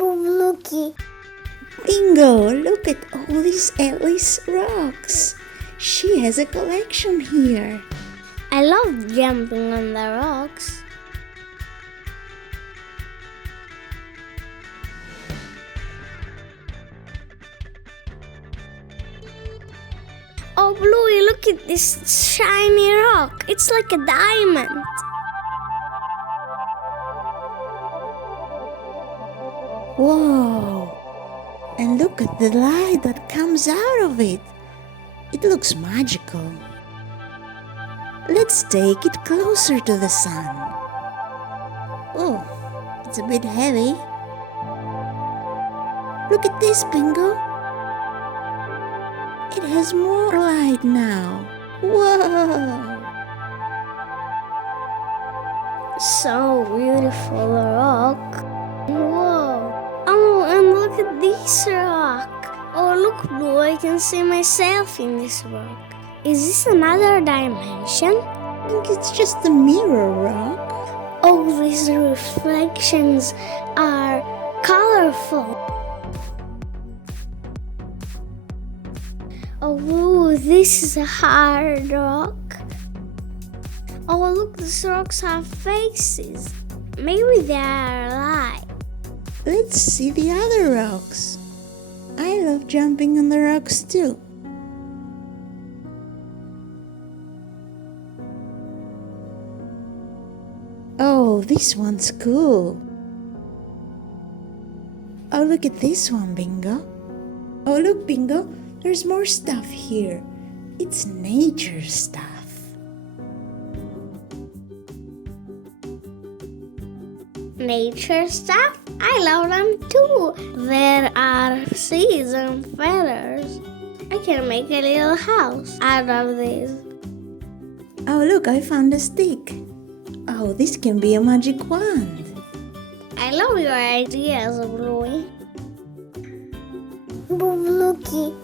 Looky. Bingo, look at all these Ellie's rocks. She has a collection here. I love jumping on the rocks. Oh, Bluey, look at this shiny rock. It's like a diamond. Whoa! And look at the light that comes out of it. It looks magical. Let's take it closer to the sun. Oh, it's a bit heavy. Look at this, Bingo. It has more light now. Whoa! So beautiful rock. Whoa. Oh, and look at this rock. Oh, look, Blue, I can see myself in this rock. Is this another dimension? I think it's just a mirror rock. Oh, these reflections are colorful. Oh, this is a hard rock. Oh, look, these rocks have faces. Maybe they are alive. Let's see the other rocks. I love jumping on the rocks too. Oh, this one's cool. Oh, look at this one, Bingo. Oh, look, Bingo. There's more stuff here. It's nature stuff. Nature stuff? I love them too. There are seeds and feathers. I can make a little house out of this. Oh, look, I found a stick. Oh, this can be a magic wand. I love your ideas, Bluey. Looky.